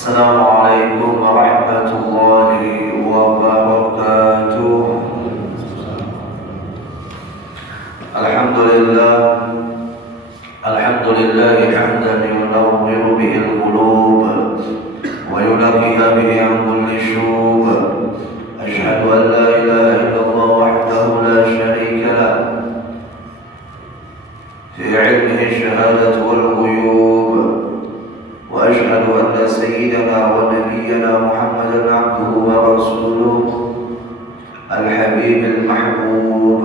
Assalamualaikum warahmatullahi wabarakatuh. Alhamdulillah, alhamdulillah hamdan yunawwiru bihi al-qulub wa yunaqqiha bihi an kulli syub. Asyhadu an la ilaha illallah wahdahu la syarika lah fi 'ilmihi syahadatu wal ghuyub. وأشهد أن سيدنا ونبينا محمدا عبده ورسوله الحبيب المحبوب.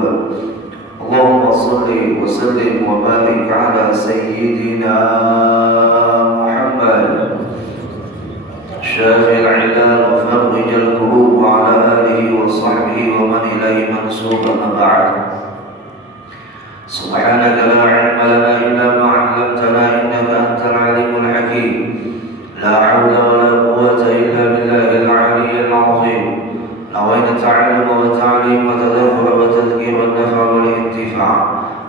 اللهم صل وسلم وبارك على سيدنا محمد شافي العلال وفرج الكروب وعلى آله وصحبه ومن إليه منسوب. أما بعد، سبحانك لا علم لنا إلا ما علمتنا إنك أنت العليم الحكيم. لا حول ولا قوة إلا بالله العلي العظيم. نوينا التعلم والتعليم والتدبر والتذكير والنفع والانتفاع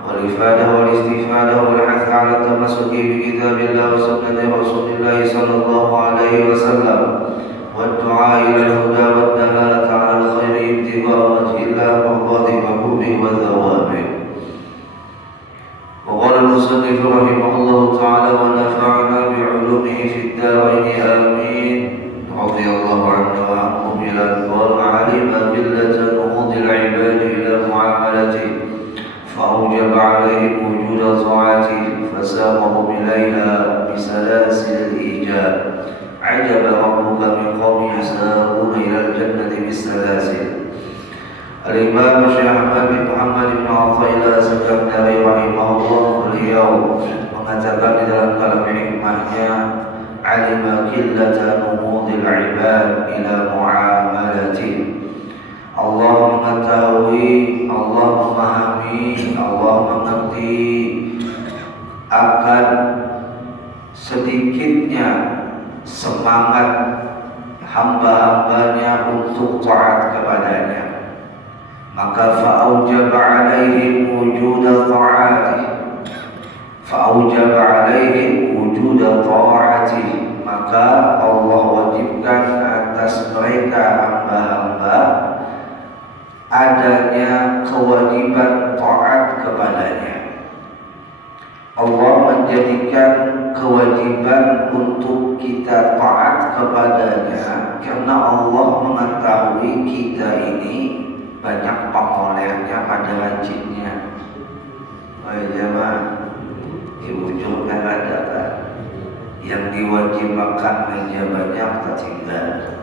والإفادة والاستفادة والحث على التمسك بكتاب الله وسنة رسول الله صلى الله عليه وسلم والدعاء إلى الهدى والدلالة على الخير ابتغاء وجه الله ومرضاته وحبه وثوابه. وقال المصنف رحمه الله تعالى ونفعنا بعلومه في الدارين آمين. رضي الله عنا وعنهم إلى القول علم قلة نهوض العباد إلى معاملته فأوجب عليهم وجود طاعته فساقهم إليها بسلاسل الإيجاب. عجب ربك من قوم يساقون إلى الجنة بالسلاسل. Al-Imam Syekh Ahmad bin Muhammad bin Athaillah As-Sakandari rahimahullah beliau mengatakan di dalam kalam hikmahnya, alima qillata numudil ibad ila muamalati. Allah mengetahui, Allah memahami, Allah mengerti akan sedikitnya semangat hamba-hambanya untuk taat kepadanya. Maka fa'aujab alaihim wujuda ta'atih, fa'aujab alaihim wujuda ta'atih, maka Allah wajibkan atas mereka hamba-hamba adanya kewajiban taat kepadanya. Allah menjadikan kewajiban untuk kita taat kepadanya karena Allah mengetahui kita ini banyak pengolehnya pada rajinnya. Wahai jemaah, di ujung kan ada kan yang diwajibkan aja banyak tertinggal.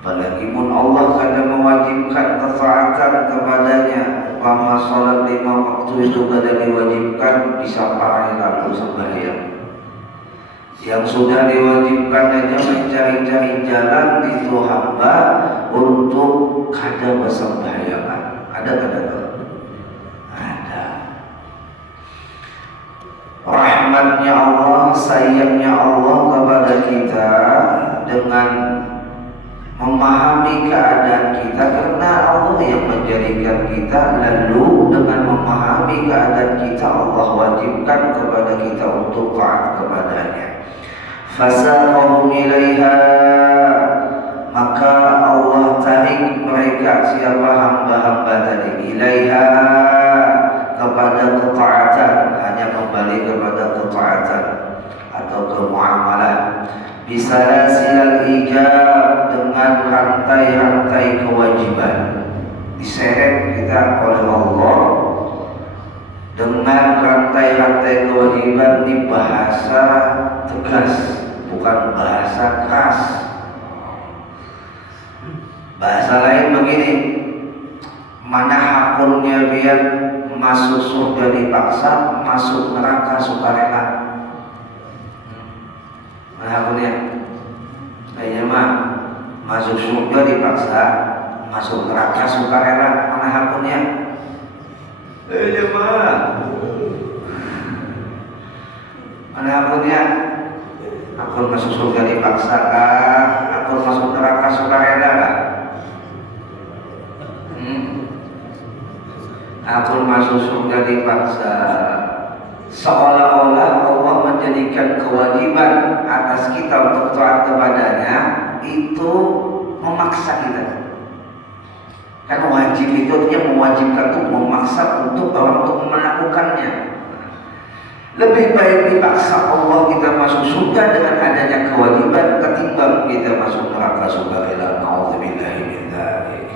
Apalagi pun Allah kadang mewajibkan ketaatan kepadanya. Umpama sholat 5 waktu itu kadang diwajibkan bisa pakai lalu sembahyang. Yang sudah diwajibkan aja mencari-cari jalan itu hamba untuk kada bersembahyangan. Ada kada? Ada. Rahmatnya Allah, sayangnya Allah kepada kita dengan memahami keadaan kita, karena Allah yang menjadikan kita, lalu dengan memahami keadaan kita Allah wajibkan kepada kita untuk taat kepadanya. Fasaqahum ilaiha, maka Allah tarik mereka, siapa hamba-hamba tadi, ilaiha, kepada ketaatan, hanya kembali kepada ketaatan atau kemuamalah. Bisalasil ijab, dengan rantai-rantai kewajiban, diseret kita oleh Allah dengan rantai-rantai kewajiban di bahasa tegas, bukan bahasa keras. Bahasa lain begini, mana hakulnya biar masuk surga dipaksa, masuk neraka sukarela. Mana hakulnya? Kayaknya mah masuk surga dipaksa, masuk neraka sukarela. Mana hakulnya? Jemaah, mana hakulnya? Akun masuk surga dipaksa kah? Akun masuk neraka sukarela kah? Akun masuk surga dipaksa, seolah-olah Allah menjadi menjadikan kewajiban atas kita untuk taat kepadanya itu memaksa kita. Karena wajib itu artinya mewajibkan, untuk memaksa untuk orang untuk melakukannya. Lebih baik dipaksa Allah kita masuk surga dengan adanya kewajiban ketimbang kita masuk neraka subhanallah. Nauzubillahi min dzalik.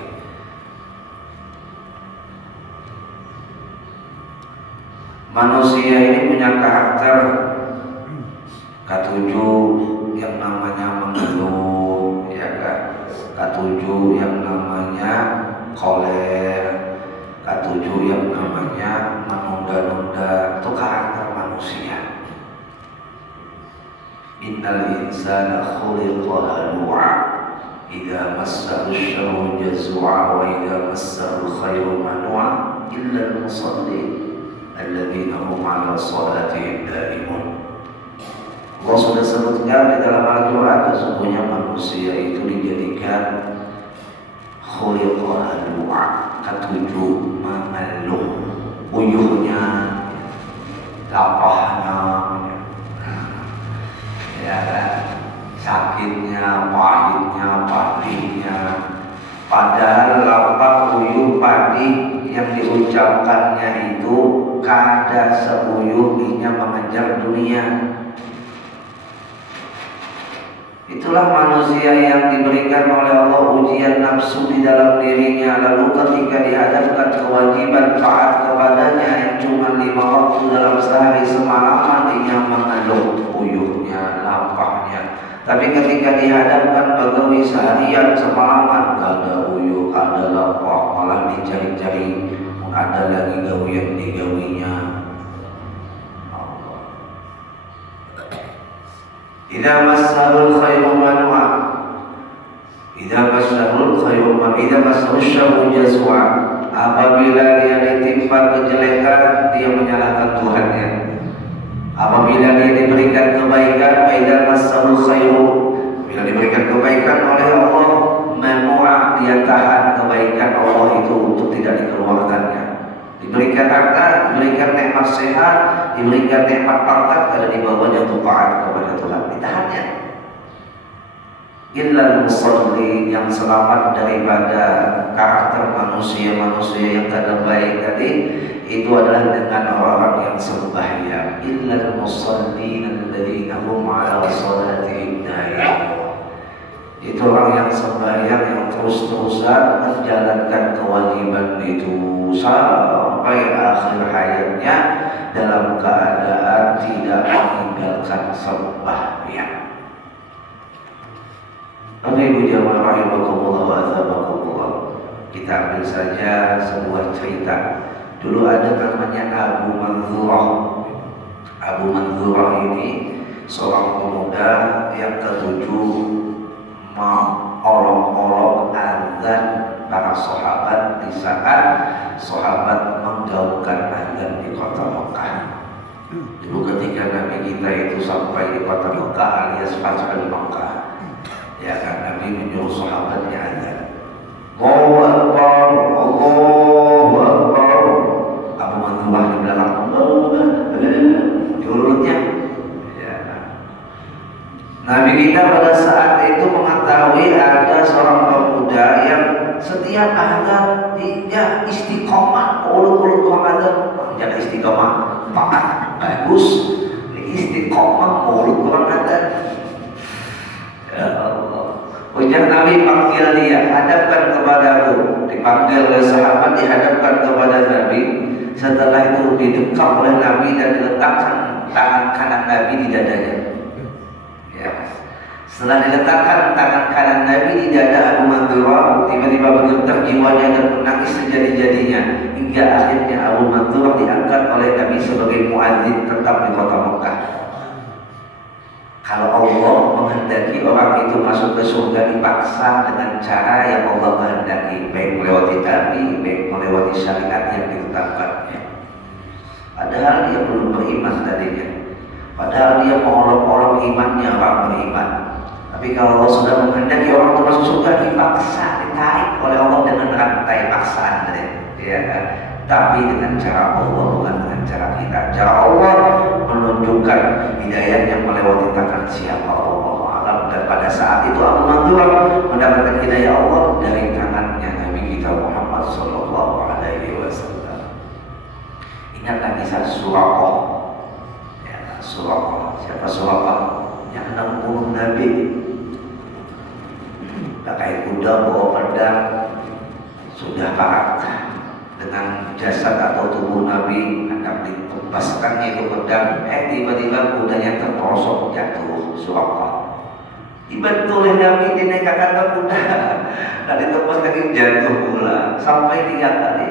Manusia ini punya karakter ketujuh yang namanya mengeluh, ya kan? Ketujuh yang namanya koler, ketujuh yang namanya menunda-nunda. Itu karakter manusia. Innal insana khuliqa halu'a idza massahu syarru jazua wa idza massahu khairu manua illa al-musallin alladzina hum 'ala shalatihim daimun. Allah sudah sebutkan di dalam Al-Quran, sesungguhnya manusia itu dijadikan khuliqa halu'a, ketujuh mengeluh, uyuhnya, lapahnya, ya kan, sakitnya, pahitnya, pedihnya. Padahal lapah, uyuh, padih yang diucapkannya itu kada seuyuhnya mengejar dunia. Itulah manusia yang diberikan oleh Allah ujian nafsu di dalam dirinya. Lalu ketika dihadapkan kewajiban taat kepadanya yang cuma 5 waktu dalam sehari semalaman, dia mengeluh uyuhnya, lapahnya. Tapi ketika dihadapkan pegawai seharian semalaman, ada uyuh, ada lapah, malah dicari-cari, ada lagi gawian digawinya. Idza massahul khairu manua, idza massahul khairu manua, idza massahul syarru jazua. Apabila dia ditimpa kejelekan, dia menyalahkan Tuhannya. Apabila dia diberikan kebaikan, idza massahul khairu, bila diberikan kebaikan oleh Allah, manua, dia tahan kebaikan Allah itu untuk tidak dikeluarkannya. Diberikan harta, diberikan nikmat sehat, diberikan nikmat pangkat, kada dibawanya untuk taat kepada Tuhan, ditahannya. Illal musallin, yang selamat daripada karakter manusia-manusia yang kada baik tadi, itu adalah dengan orang yang sembahyang. Illal musallin alladzina hum 'ala shalatihim daimun. Itu orang yang sembahyang, yang terus-terusan menjalankan kewajiban itu sampai akhir hayatnya dalam keadaan tidak meninggalkan sembahyang. Ibu jamaah rahimakumullah wa athabakumullah. Kita ambil saja sebuah cerita. Dulu ada namanya Abu Manzurah. Abu Manzurah ini seorang pemuda yang ketujuh mengolok-olok azan para sahabat di saat sahabat menggaungkan azan di kota Mekah. Dulu ketika Nabi kita itu sampai di kota Mekah alias Fathul Mekah, ya kan, Nabi menyuruh sahabatnya azan. Allahu Akbar, Allahu Akbar. Abu Manzurah di belakang, di mulutnya. Nabi kita pada saat itu mengetahui ada seorang pemuda yang setiap azan dia istiqomah, ulut-ulut orang azan, jangan istiqomah, bagus, istiqomah, ulut orang azan. Ya Allah. Ujar Nabi, panggil dia, hadapkan kepadaku. Dipanggil oleh sahabat, dihadapkan kepada Nabi. Setelah itu didekap oleh Nabi dan diletakkan tangan kanan Nabi di dadanya. Setelah diletakkan tangan kanan Nabi di dada Abu Manzurah, tiba-tiba bergetar jiwanya dan menangis sejadi-jadinya, hingga akhirnya Abu Manzurah diangkat oleh Nabi sebagai muadzin tetap di kota Mekah. Kalau Allah menghendaki orang itu masuk ke surga dipaksa dengan cara yang Allah kehendaki, baik melewati Nabi, baik melewati syariat yang ditetapkannya. Padahal dia belum beriman tadinya, padahal dia mengolok-olok imannya orang beriman. Tapi kalau Allah sudah menghendaki orang itu masuk surga, dipaksa, ditarik oleh Allah dengan rantai paksaan, ya kan? Tapi dengan cara Allah, bukan dengan cara kita. Cara Allah menunjukkan hidayahnya melewati tangan siapa Allah alam, dan pada saat itu Abu Mandur mendapatkan hidayah Allah dari tangannya Nabi kita Muhammad Sallallahu Alaihi Wasallam. Ingatlah kisah Suraqah. Ya, Suraqah. Siapa Suraqah? Yang 60 Nabi. Pakai kuda, bawa pedang, sudah parat dengan jasad atau tubuh Nabi, hendak ditebaskannya itu pedang. Tiba-tiba kudanya terperosok jatuh. Suraqah dibantu oleh Nabi, dinaikkan ke kuda dan ditebas lagi, jatuh pula sampai 3 kali,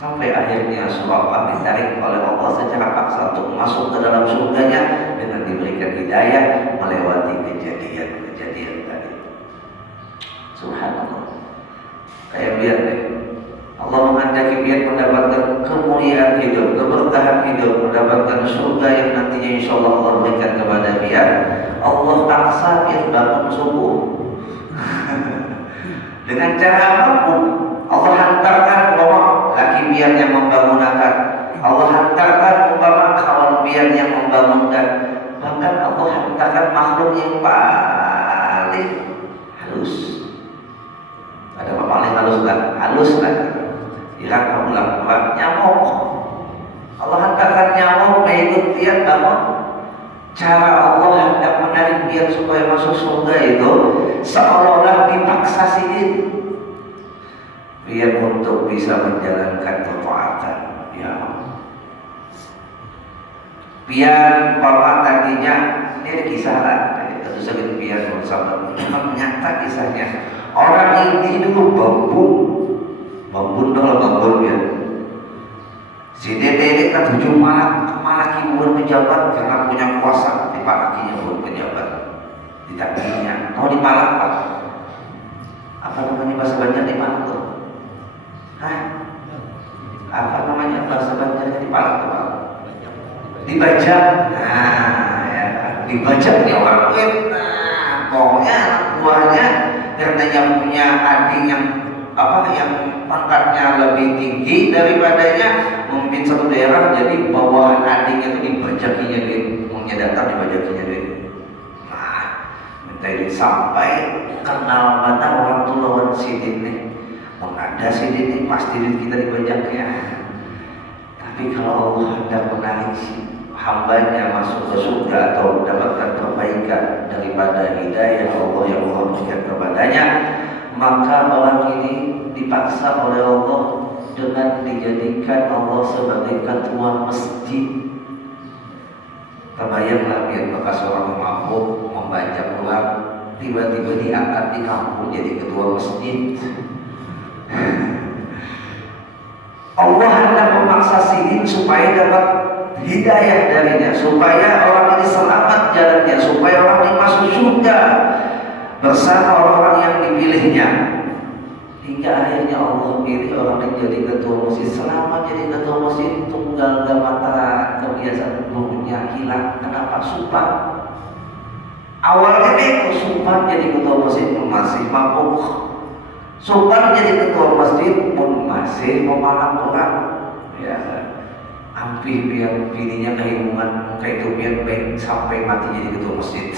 sampai akhirnya Suraqah ditarik oleh Allah secara paksa untuk masuk ke dalam surganya dengan diberikan hidayah melewati kejadian-kejadian tadi. Subhanallah. Kayak lihat deh, Allah menghendaki biar mendapatkan kemuliaan hidup, keberkahan hidup, mendapatkan surga yang nantinya insya Allah Allah berikan kepada biar. Allah paksa biar bangun subuh dengan cara apapun. Allah hantarkan laki biar yang membangunkan, Allah hantarkan kawan biar yang membangunkan, bahkan Allah hantarkan makhluk yang paling halus. Ada apa paling halus kan? Halus kan? Hilang kamu lakukan nyamuk. Allah hantarkan nyamuk mengikut dia bangun. Cara Allah hendak menarik dia supaya masuk surga itu seolah-olah dipaksa sidin biar untuk bisa menjalankan ketaatan. Ya, biar bapak tadinya ini kisah lah. Tentu saja biar bersama memang nyata kisahnya. Orang ini dulu bambun dong bambun ya. Si dede ini kan 7 malaki buat pejabat karena punya kuasa, dipalakinya buat pejabat, ditakinya. Tahu dipalak pak? Apa namanya bahasa Banjar dipalak tuh? Hah? Apa namanya bahasa Banjar dipalak tuh pak? Dibajak. Nah, ya, dibajak nih orang duit. Nah, pokoknya anak buahnya karena yang punya adik yang pangkatnya lebih tinggi daripadanya, memimpin satu daerah, jadi bawahan adiknya itu dibajakinya duit, maunya datang dibajakinya duit. Nah, minta duit sampai kenal mata orang tua lawan sidin nih, mengada sidin nih pasti duit kita dibajaknya. Tapi kalau Allah hendak menarik hambanya masuk ke surga atau mendapatkan perbaikan daripada hidayah Allah yang Allah berikan kepadanya, maka orang ini dipaksa oleh Allah dengan dijadikan Allah sebagai ketua masjid. Terbayanglah biar bekas orang mampu membaca ulang, tiba-tiba diangkat di kampung jadi ketua masjid. Allah hendak memaksa sidin supaya dapat hidayah darinya, supaya orang ini selamat jalannya, supaya orang ini masuk surga bersama orang-orang yang dipilihnya. Hingga akhirnya Allah pilih orang yang jadi ketua masjid. Selama jadi ketua masjid tunggal mata kebiasaan buruknya hilang. Kenapa? Sumpah. Awalnya itu sumpah jadi ketua masjid pun masih mabuk. Sumpah jadi ketua masjid pun masih memalang orang. Ya, hampir biar bininya kehilungan, kayak itu biar baik sampai mati jadi ketua masjid.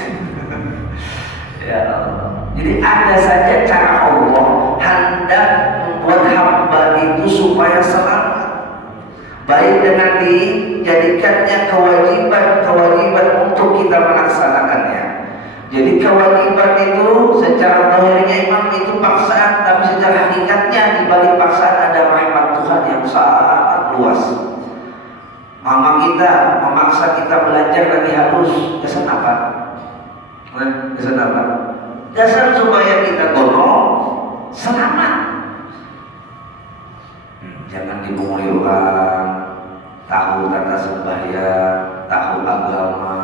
Ya Allah. Jadi ada saja cara Allah hendak membuat hamba itu supaya selamat, baik dengan dijadikannya kewajiban untuk kita melaksanakannya. Jadi kewajiban itu secara zahirnya imam itu paksaan, tapi secara hakikatnya di balik paksaan ada rahmat Tuhan yang sangat luas. Mama kita memaksa kita belajar lagi harus kesan apa? Kesan apa? Dasar supaya kita selamat. Jangan dipungli orang, tahu tata sembahyang, tahu agama,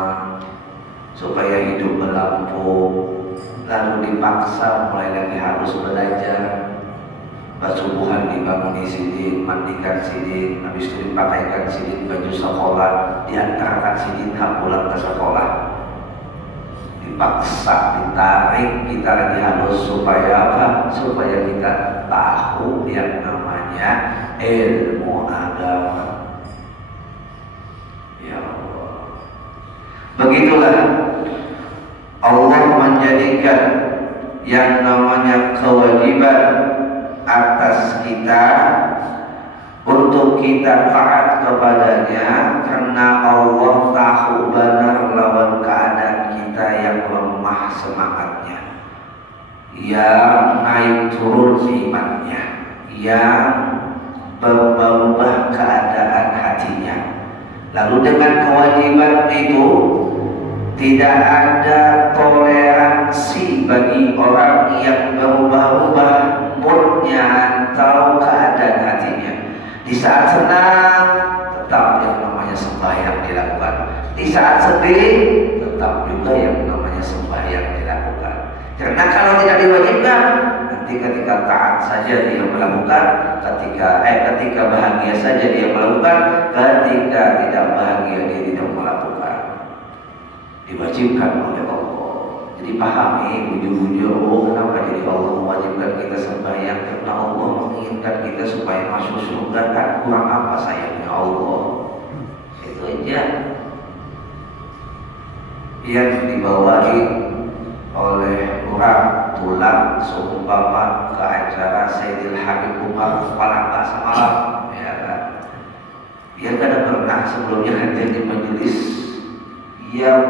supaya hidup melampung, lalu dipaksa mulai lagi harus belajar. Subuhan dibanguni sidin, mandikan sidin, habis itu dipakaikan sidin baju sekolah, diantarkan sidin pulang ke sekolah. Dipaksa, ditarik kita lagi harus supaya apa? Supaya kita tahu yang namanya ilmu agama. Allah menjadikan yang namanya kewajiban atas kita untuk kita taat kepadanya, karena Allah tahu benar lawan keadaan kita yang lemah semangatnya, yang naik turun imannya, yang berubah keadaan hatinya. Lalu dengan kewajiban itu tidak ada toleransi bagi orang yang berubah-ubah moodnya atau keadaan hatinya. Di saat senang tetap yang namanya sembahyang dilakukan, di saat sedih tetap juga yang namanya sembahyang dilakukan. Karena kalau tidak diwajibkan, nanti ketika taat saja dia melakukan, ketika bahagia saja dia melakukan, ketika tidak bahagia dia tidak melakukan. Diwajibkan oleh Allah. Jadi pahami ujung-ujung kenapa jadi Allah mewajibkan kita sembahyang, karena Allah menginginkan kita supaya masuk surga. Kan kurang apa sayangnya Allah? Itu aja yang dibawahi oleh orang tulang seumpama ke acara Sayyidil Habib Umar Palangka semalam, ya kan? Dia kada pernah sebelumnya hadir di majelis yang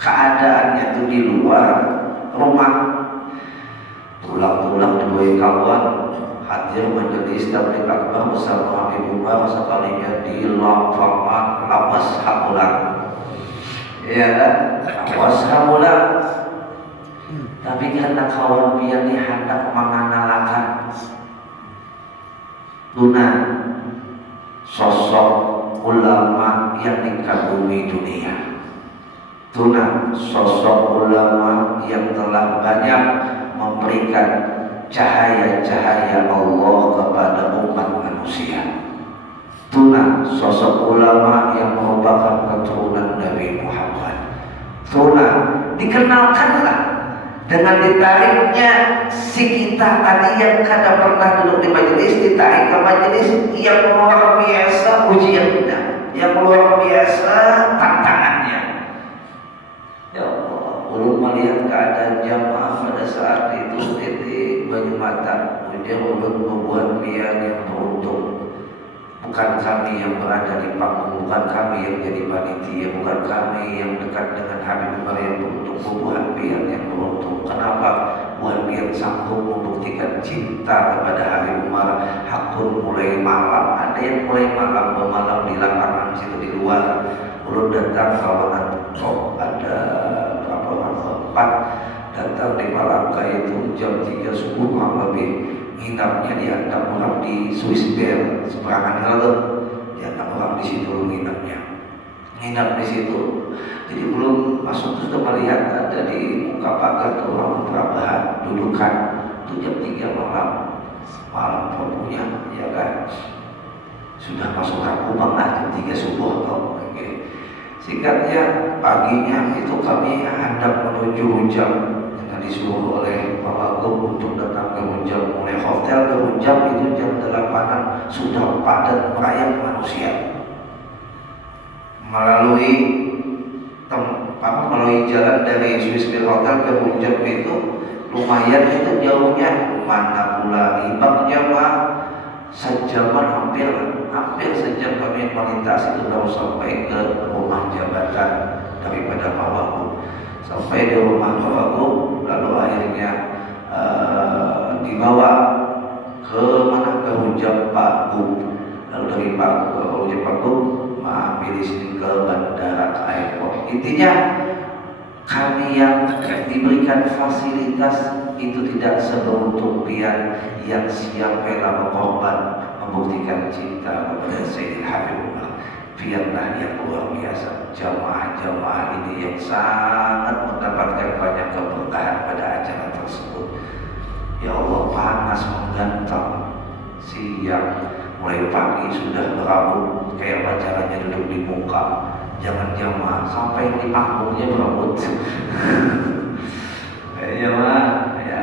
keadaannya itu di luar rumah. Tulang-tulang dua kawan hadir majelis tabligh akbar bersama Habib Umar, sekalinya di lapangan lapas Hamulan, ya kan? Lapas Hamulan. Tapi karena kawan pian hendak menganalakan tuna sosok ulama yang dikagumi dunia, tuna sosok ulama yang telah banyak memberikan cahaya-cahaya Allah kepada umat manusia, tuna sosok ulama yang merupakan keturunan Nabi Muhammad, tuna dikenalkanlah dengan ditariknya si kita tadi yang kada pernah duduk di majelis, ditarik ke majelis yang luar biasa ujiannya, yang luar biasa tantangannya. Ya Allah, ulun melihat keadaan jamaah pada saat itu di Banyumata, dia ulun membuat pian yang beruntung. Bukan kami yang berada di panggung, bukan kami yang jadi panitia, bukan kami yang dekat dengan Habib Umar yang beruntung, bukan pian yang beruntung. Kenapa? Bukan pian sanggup membuktikan cinta kepada Habib Umar. Hakun mulai malam, ada yang mulai malam di lapangan situ di luar. Ulun datang kawanan ada berapa orang, 4 datang di Palangka itu jam 3 subuh kurang lebih. Nginapnya di antara orang di Swiss Bell seberangan lalu, di antara orang di situ nginap di situ. Jadi belum masuk sudah melihat ada di muka pagar tuh orang perabahan dudukan itu jam 3 malam Rabunya, ya kan? Sudah masuk Rabu banget jam 3 subuh kok. Okay. Singkatnya paginya itu kami hendak menuju Hunjam, yang disuruh oleh Pak Wagub untuk datang ke Hunjam. Mulai hotel ke Hunjam itu jam 8-an sudah padat merayap manusia. Melalui jalan dari Swiss Bell Hotel ke Hunjam itu lumayan, itu jauhnya, mana pula ibaknya mah sejaman, hampir sejam kami melintasi itu baru sampai ke rumah jabatan daripada Pak Wagub. Sampai di rumah Pak Wagub, lalu akhirnya dibawa ke mana, ke Hunjam Pak Gub. Lalu dari Hunjam Pak Gub ambil sini ke bandara, ke airport. Intinya kami yang diberikan fasilitas itu tidak seberuntung pian yang siap rela berkorban membuktikan cinta kepada Sayyidil Habib Umar. Pianlah yang luar biasa, jamaah-jamaah ini yang sangat mendapatkan banyak keberkahan pada acara tersebut. Ya Allah, panas menggantang, siang mulai pagi sudah berambut kayak pacarannya duduk di muka. Jangan jamaah sampai di panggungnya berambut. Jamaah, ya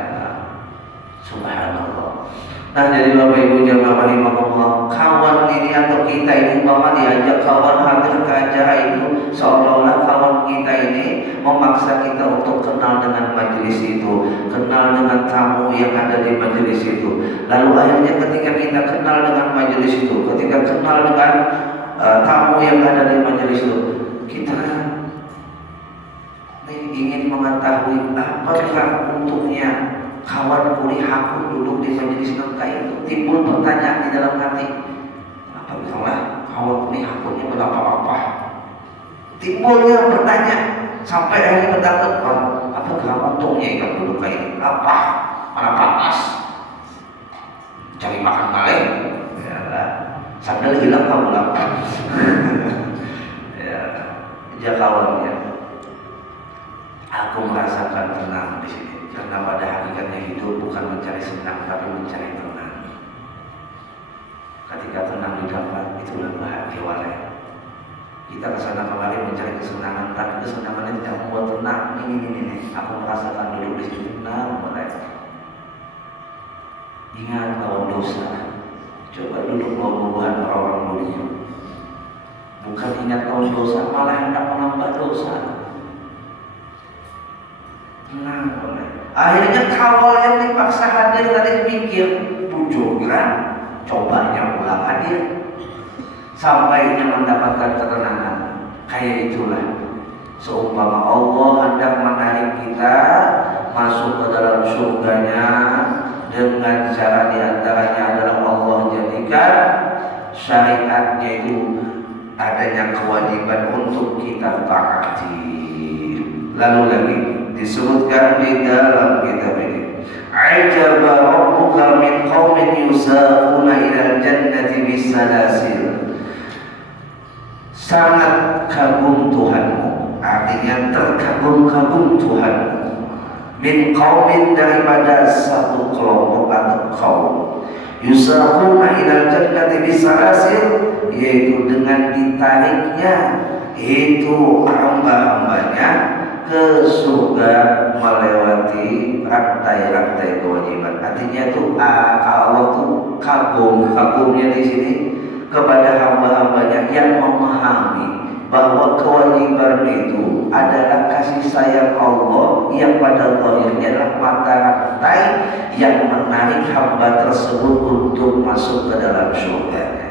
subhanallah. Nah, jadi Bapak Ibu jamaah rahimahullah, kawan ini atau kita ini umpama diajak kawan hadir ke acara itu, seolah-olah kawan kita ini memaksa kita untuk kenal dengan majelis itu, kenal dengan tamu yang ada di majelis itu. Lalu akhirnya ketika kita kenal dengan majelis itu, ketika kenal dengan tamu yang ada di majelis itu, kita ingin mengetahui apakah untungnya kawan kuliahku duduk di majelis engkau itu. Timbul pertanyaan di dalam hati, apa misalnya kawan kuliahku ini berapa apa? Timbulnya bertanya sampai akhirnya bertakut, apakah untungnya ikan duduk kayak ini? Apa? Mana panas? Cari makan balik? Ya, sambil hilang kamu lapar. Ya, kawannya. Aku merasakan tenang di sini karena pada hakikatnya hidup bukan mencari senang tapi mencari tenang. Ketika tenang didapat, itulah bahagia walai. Kita kesana kemari mencari kesenangan, tapi kesenangan tidak membuat tenang. Ini. Aku merasakan duduk di sini tenang walai. Ingat lawan dosa. Coba duduk buah-buahan orang-orang dunia. Bukan ingat lawan dosa, malah hendak menambah dosa. Tenang, akhirnya kawal yang dipaksa hadir tadi mikir, tujuan cobanya ulang hadir sampainya mendapatkan ketenangan. Kayak itulah seumpama Allah hendak menarik kita masuk ke dalam surganya dengan cara diantaranya adalah Allah jadikan syariatnya itu adanya kewajiban untuk kita taati. Lalu lagi disebutkan di dalam kitab ini, ajaba rabbuka min qaumin yusaquna ilal jannati bisalasil. Sangat kagum Tuhanmu, artinya terkagum-kagum Tuhanmu. Min qaumin, daripada satu kelompok atau kaum, yusaquna ilal jannati bisalasil, yaitu dengan ditariknya itu hamba-hambanya ke surga melewati rantai-rantai kewajiban. Artinya itu Allah tuh kagumnya di sini kepada hamba-hambanya yang memahami bahwa kewajiban itu adalah kasih sayang Allah yang pada zahirnya adalah mata rantai yang menarik hamba tersebut untuk masuk ke dalam surga.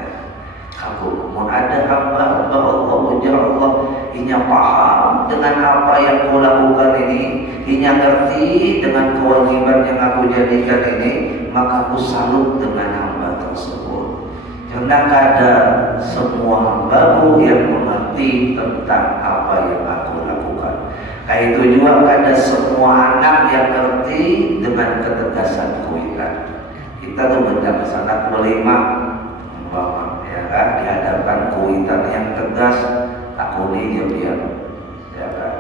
Mau ada hamba Allah, ujar Allah, inya paham dengan apa yang kau lakukan ini, inya ngerti dengan kewajiban yang aku jadikan ini, maka aku salut dengan hamba tersebut. Karena ada semua hambaku yang mengerti tentang apa yang aku lakukan. Kayak itu juga ada semua anak yang ngerti dengan ketegasan kuitan. Kita tuh benar anak berlima, dihadapkan kuitan yang tegas, takuni dia ya kan.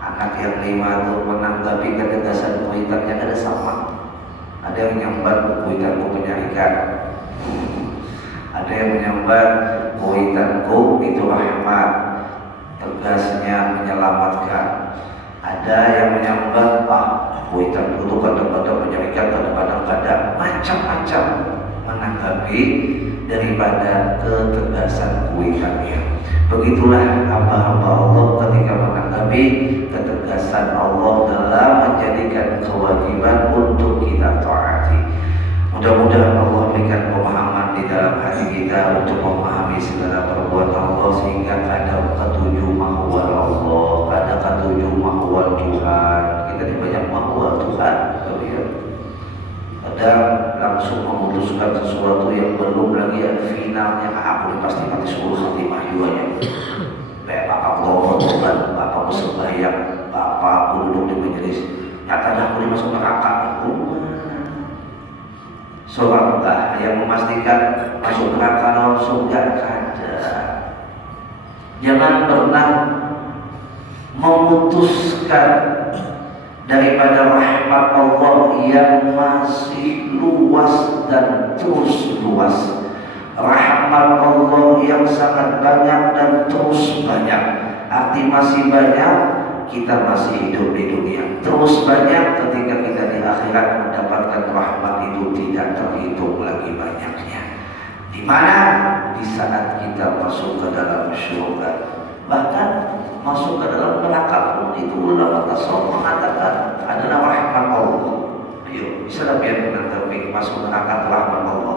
Anak yang lima itu menanggapi ketegasan kuitannya ada sama. Ada yang menyambat kuitanku penyarikan, ada yang menyambat kuitanku itu rahmat, tegasnya menyelamatkan. Ada yang menyambat kuitanku itu kadang-kadang penyarikan, kadang-kadang macam-macam menanggapi daripada ketegasan kuitannya. Begitulah hamba-hamba Allah ketika menanggapi ketegasan Allah dalam menjadikan kewajiban untuk kita taati. Mudah-mudahan Allah berikan pemahaman di dalam hati kita untuk memahami segala perbuatan Allah, sehingga ada ketujuh mahwal Allah, ada ketujuh mahwal Tuhan. Kita ini banyak mahwal Tuhan, ada langsung memutuskan sesuatu yang belum lagi ada finalnya. Aku ini pasti mati suruh khatimah juga. Kayak bapak bertobat, bapak sembahyang, bapak duduk di majelis, nyatanya aku masuk neraka. Surga yang memastikan masuk neraka langsung gak ada. Jangan pernah memutuskan daripada rahmat Allah yang masih luas dan terus luas. Rahmat Allah yang sangat banyak dan terus banyak. Arti masih banyak, kita masih hidup di dunia. Terus banyak ketika kita di akhirat mendapatkan rahmat itu tidak terhitung lagi banyaknya. Di mana? Di saat kita masuk ke dalam surga. Bahkan masuk ke dalam neraka pun itu ulama tasawuf mengatakan adalah rahmat Allah. Ayo, bisa biar menanggapi masuk neraka itu rahmat Allah.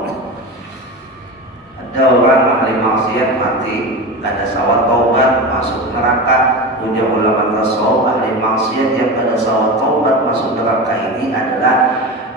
Ada orang ahli maksiat mati, ada sawah taubat masuk neraka. Punya ulama tasawuf ahli maksiat yang ada sawah taubat masuk neraka ini adalah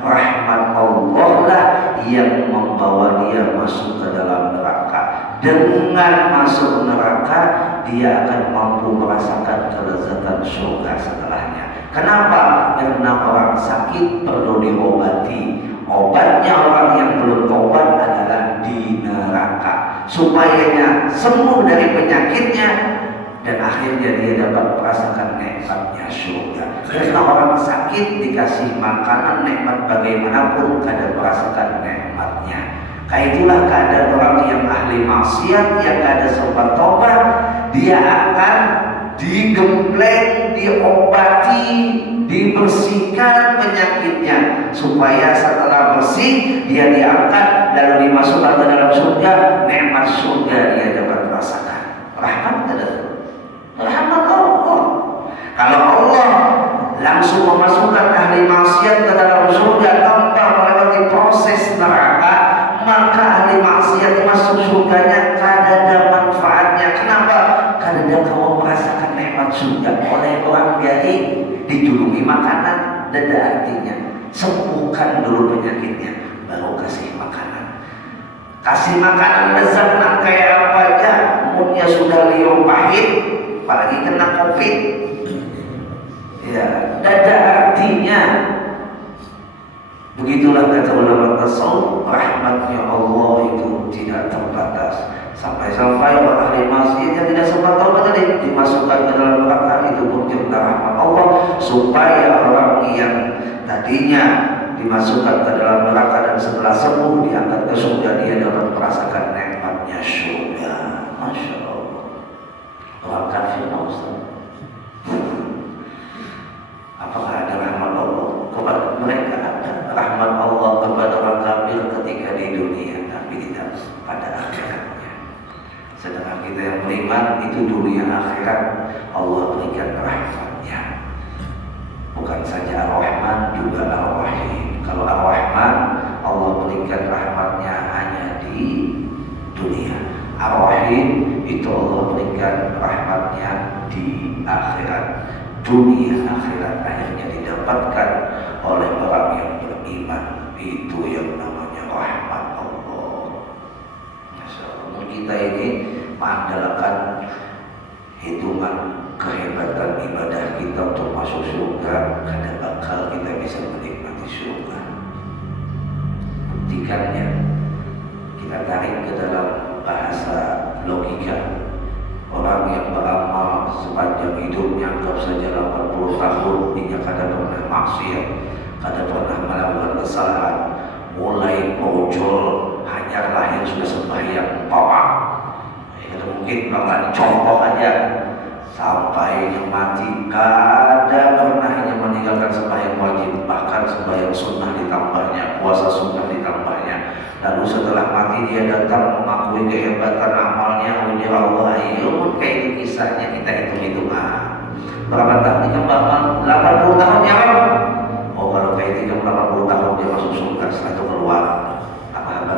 rahmat Allah lah yang membawa dia masuk ke dalam neraka. Dengan masuk neraka dia akan mampu merasakan kelezatan surga setelahnya. Kenapa? Karena orang sakit perlu diobati. Obatnya orang yang belum tobat adalah di neraka, supaya sembuh dari penyakitnya dan akhirnya dia dapat merasakan nikmatnya surga. Karena orang sakit dikasih makanan nikmat bagaimanapun kadang merasakan nikmatnya. Itulah keadaan orang yang ahli maksiat yang ada sempat tobat, dia akan digembleng, diobati, dibersihkan penyakitnya supaya setelah bersih dia diangkat lalu dimasukkan ke dalam surga. Nikmat surga dia dapat merasakan. Rahmat ada. Rahmat Allah. Kalau Allah langsung memasukkan ahli maksiat ke dalam surga tanpa melewati proses neraka, maka ahli maksiat masuk surganya kada ada manfaatnya. Kenapa? Karena kamu merasakan nikmat surga oleh orang biari, dijuluki makanan, tidak artinya sembuhkan dulu penyakitnya, baru kasih makanan. Kasih makanan lezat nak kayak apa aja, mulutnya sudah liur pahit, apalagi kena COVID. Ya, tidak ada artinya. Begitulah kata ulama tasawuf, rahmatnya Allah itu tidak terbatas. Sampai-sampai orang ahli maksiat yang tidak sempat taubat tadi dimasukkan ke dalam neraka, itu pun karena rahmat Allah, supaya orang yang tadinya dimasukkan ke dalam neraka dan setelah sembuh diangkat ke surga, dia dapat merasakan nikmatnya surga. Masya Allah. Orang kafir Ustaz, apakah ada rahmat Allah kepada mereka? Ada rahmat Allah kepada orang kafir ketika di dunia, tapi tidak pada akhiratnya. Sedangkan kita yang beriman itu dunia akhirat Allah berikan rahmatnya. Bukan saja Ar-Rahman, juga Ar-Rahim. Kalau Ar-Rahman Allah berikan rahmatnya hanya di dunia. Ar-Rahim itu Allah berikan rahmatnya di akhirat. Dunia akhirat akhirnya didapatkan oleh orang yang beriman. Itu yang namanya rahmat Allah. Masya Allah. Kita ini mengandalkan hitungan kehebatan ibadah kita untuk masuk surga, kadang bakal kita bisa menikmati surga. Buktikannya, kita tarik ke dalam bahasa logika. Orang yang beramal sepanjang hidupnya, anggap saja 80 tahun, dia kadang pernah maksiat, kadang pernah melakukan kesalahan, mulai ojol, hanya lahir sudah sembahyang pawang. Mungkin kalau contoh aja sampai mati kada pernah hanya meninggalkan sembahyang wajib, bahkan sembahyang sunnah ditambahnya, puasa sunnah ditambahnya. Lalu setelah mati dia datang mengakui kehebatan amalnya, ujar Allah, ayo kayak itu kisahnya, kita hitung-hitungan berapa tahun dia beramal? 80 tahun ya Rob. Oh kalau kayak itu 80 tahun dia masuk surga, setelah itu keluar apa-apa.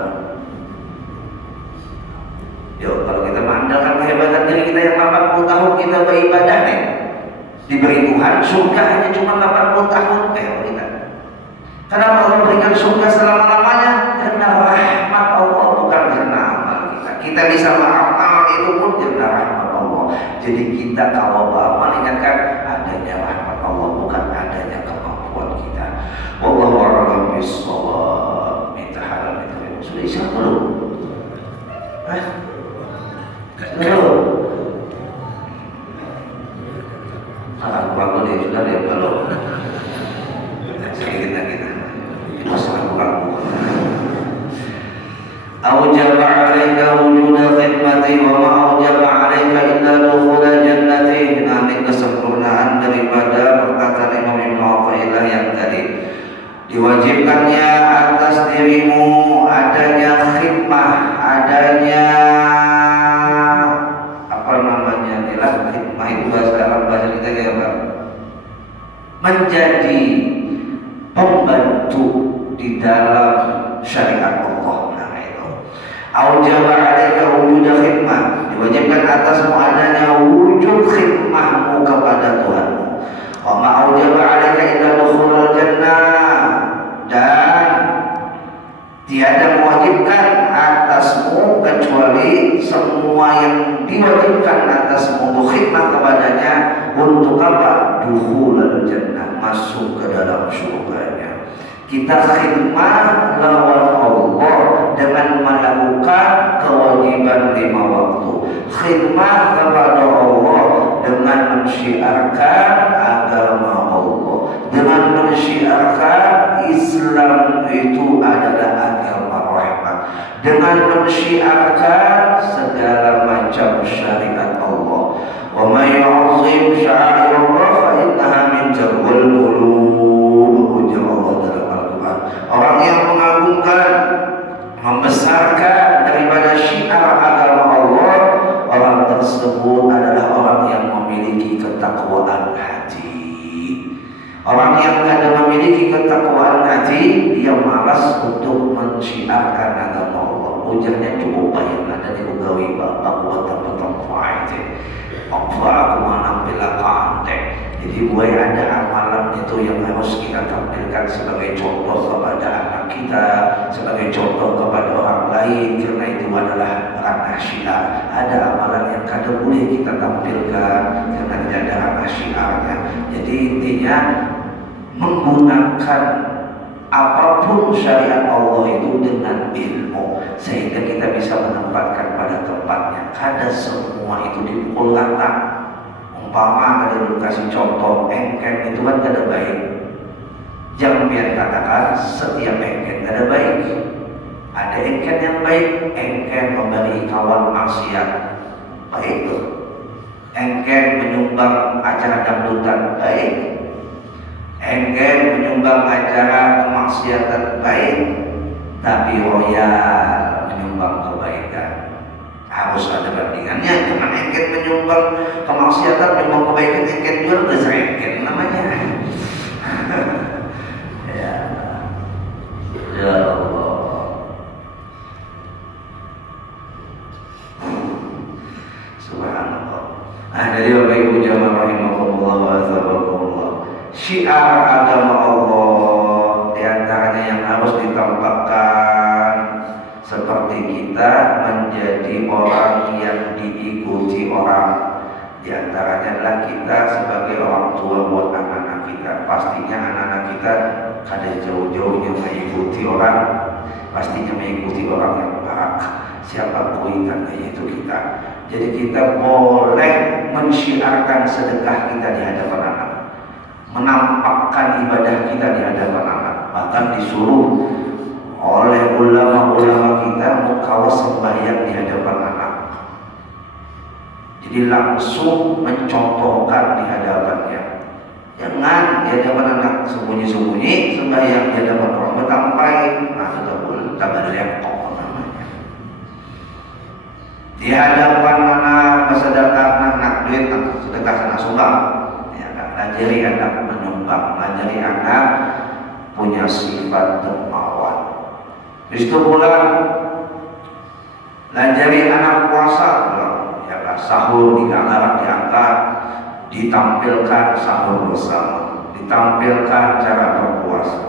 Yuk, kalau kita mengandalkan kehebatan diri kita yang 80 tahun kita beribadah nih, diberi Tuhan surga hanya cuma 80 tahun kayak kita. Kenapa Allah berikan surga selama-lamanya? Karena rahmat Allah, bukan karena amal kita. Kita bisa beramal itu pun karena rahmat Allah. Jadi kita kalau beramal ingatkan adanya rahmat Allah, bukan adanya kemampuan kita. Wallahu a'lam bishawab. Minta halal itu sudah isyarat belum? Belum. Akan bangun dia sudah lihat belum? Sedikit lagi kita. Masalah bukan. Aujaba 'alaika wujuda khidmati wa ma aujaba 'alaika illa dukhula jannati. Nanti kesempurnaan daripada perkataan Imam Ibnu Athaillah yang tadi. Diwajibkannya atas dirimu adanya khidmah, adanya khidmah itu menjadi pembantu di dalam syariat Allah. Nah itu. Aujaba 'alaika wujud khidmah, diwajibkan atasmu adanya wujud khidmahmu kepada Tuhanmu. Wa ma aujaba 'alaika illa dukhulul jannah, dan tiada mewajibkan atasmu kecuali semua yang diwajibkan atasmu untuk khidmah kepadanya untuk apa? Dukhulul jannah, masuk ke dalam surganya. Kita khidmah lawan Allah dengan melakukan kewajiban 5 waktu. Khidmah kepada Allah dengan mensyiarkan agama Allah, dengan mensyiarkan Islam itu adalah agama rahmat, dengan mensyiarkan segala macam syariat Allah. Wa may yu'azzim sya'airallah fa innaha min taqwal qulub. Ujar Allah dalam Al-Quran, orang yang mengagungkan, membesarkan daripada syiar agama Allah, orang tersebut adalah orang yang memiliki ketakwaan hati. Orang yang tidak memiliki ketakwaan hati, dia malas untuk mensyiarkan agama Allah. Ujarnya cukup banyak ada di ugawi bapak buat tempat faedah. Apa aku menampil kante. Jadi buat ada amalan itu yang harus kita tampilkan sebagai contoh kepada anak kita, sebagai contoh kepada orang lain, karena itu adalah ranah syiar. Ada amalan yang kadang boleh kita tampilkan karena tidak ada ranah syiarnya. Jadi intinya menggunakan apapun syariat Allah itu dengan ilmu, sehingga kita bisa menempatkan pada tempatnya. Kada semua itu dipukul rata. Umpama ada kasih contoh, engken itu kan kada baik. Jangan biar katakan setiap engken kada baik. Ada engken yang baik, engken memberi kawan maksiat, baik. Engken menyumbang acara dangdutan, baik. Engken menyumbang acara kemaksiatan, baik. Tapi royal menyumbang kebaikan, harus ada bandingannya. Jangan engken menyumbang kemaksiatan, menyumbang kebaikan, engken juga udah engken namanya. Ya Allah. Subhanallah. Jadi Bapak Ibu jamaah rahimakumullah wa azabakumullah, syiar agama Allah diantaranya yang harus ditampakkan seperti kita menjadi orang yang diikuti orang. Diantaranya adalah kita sebagai orang tua buat anak-anak kita. Pastinya anak-anak kita kada jauh-jauhnya mengikuti orang, pastinya mengikuti orang yang barak. Siapa kuitan yaitu kita. Jadi kita boleh mensyiarkan sedekah kita di hadapan anak, menampakkan ibadah kita di hadapan anak. Bahkan disuruh oleh ulama-ulama kita mengkawas sembahyang di hadapan anak. Jadi langsung mencontohkan di hadapannya. Jangan di hadapan anak sembunyi-sembunyi sembahyang di hadapan orang bertampai. Nah, itu boleh tabarek namanya. Di hadapan anak bersedekah, anak duit, sedekah anak sumbang. Ya, ngajari anak menyumbang, ngajari anak punya sifat dermawan. Itu pula ngajari anak puasa, ya kan, sahur diangkat, ditampilkan sahur bersama, ditampilkan cara berpuasa.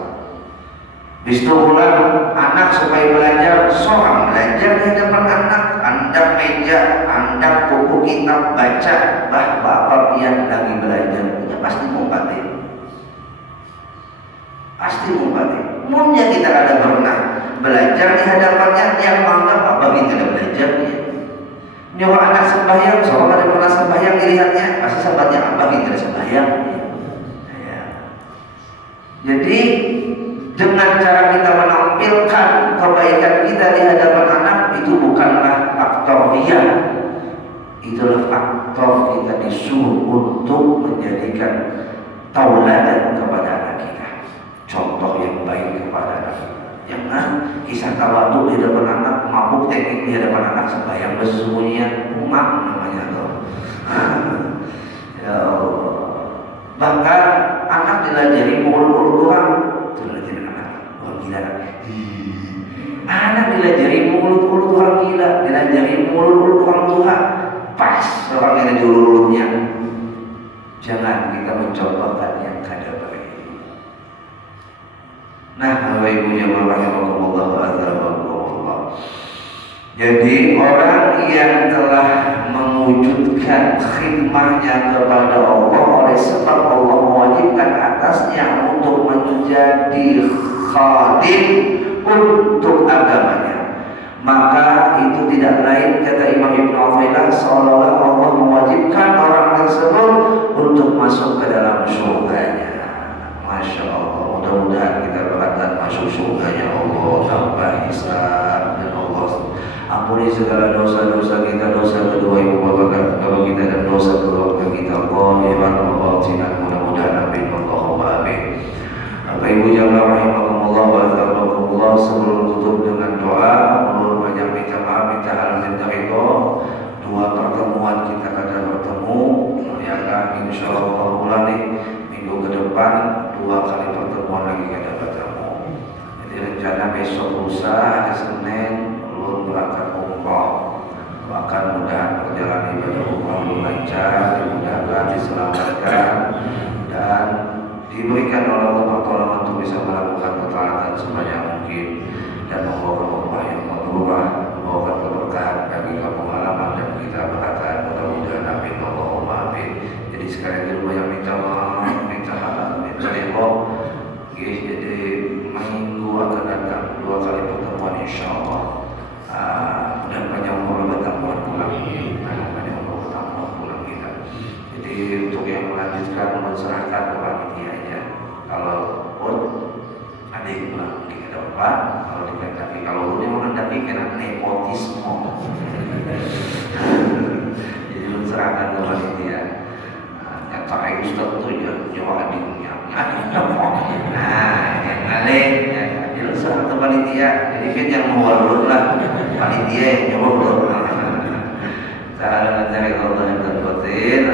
Itu pula anak supaya belajar, seorang belajar di hadapan anak, andap meja, andap buku kitab baca, bapak pian lagi belajar, ya pasti mumpati. Pasti mumpati. Munnya kita ada pernah belajar di hadapannya, yang menganggap apa kita ada belajar dia. Nyawa anak sembahyang, seorang ada pernah sembahyang dilihatnya, pasti sahabatnya apa kita ada sembahyang. Ya. Jadi dengan cara kita menampilkan kebaikan kita di hadapan anak, itu bukanlah faktor ria, itulah faktor kita disuruh untuk menjadikan tauladan kepada anak kita, contoh yang baik kepada anak kita. Jangan kisah tawadu di hadapan anak, mabuk teknik di hadapan anak, sembahyang bersembunyian, umak namanya tuh. Ya Allah. Bahkan anak jarak. Anak dilajari mulut-mulut orang gila, dilajari mulut-mulut orang tua, pas orang yang dulu-dulunya. Jangan kita mencontohkan yang kada baik. Nah, Bapak Ibu yang rahimakumullah wa azzakumullah. Jadi orang yang telah mewujudkan khidmahnya kepada Allah oleh sebab Allah mewajibkan atasnya untuk menjadi khadim untuk agamanya, maka itu tidak lain kata Imam Ibn Athaillah seolah-olah Allah mewajibkan orang tersebut untuk masuk ke dalam surganya. Masya Allah, mudah-mudahan kita berkatan masuk surganya Allah tanpa hisab, dan Allah ampuni segala dosa-dosa kita, dosa kedua ibu bapak kita dan dosa keluarga kita, zahiran wa batinan, mudah-mudahan amin Allahumma amin. Bapak Ibu yang rahimakumullah wa ta'ala, sebelum tutup dengan doa, ulun banyak minta maaf, minta alhamdulillah dari dua pertemuan kita kada bertemu, ya kan, insyaallah bulan nih minggu ke depan 2 kali pertemuan lagi kada bertemu. Jadi rencana besok lusa hari Senin ulun berangkat umroh, akan mudahan perjalanan ibadah umroh lancar, dimudahkan, diselamatkan, dan diberikan oleh Allah pertolongan untuk bisa melakukan ketaatan sebanyak mungkin dan membawa umrah yang mabrurah, membawa keberkahan bagi kampung halaman dan kita berkata mudah-mudahan amin Allahumma amin. Jadi sekali lagi banyak minta maaf, minta ridho. Jadi minggu akan datang 2 kali pertemuan insyaallah. Dan banyak umrah pertemuan pulang kita. Jadi untuk yang melanjutkan menserahkan kepada panitia. Kalau ada yang pulang di depan, kalau dikendaki, kalau ini mengendaki kena nepotisme. Jadi menserahkan ke panitia. Kata Ayu Ustaz itu ya nyawa adiknya. Nah, yang ngalih, jadi serahkan ke panitia. Jadi kan yang mewalun lah, panitia yang nyawa. Ta'ala dari Allah yang terbatin,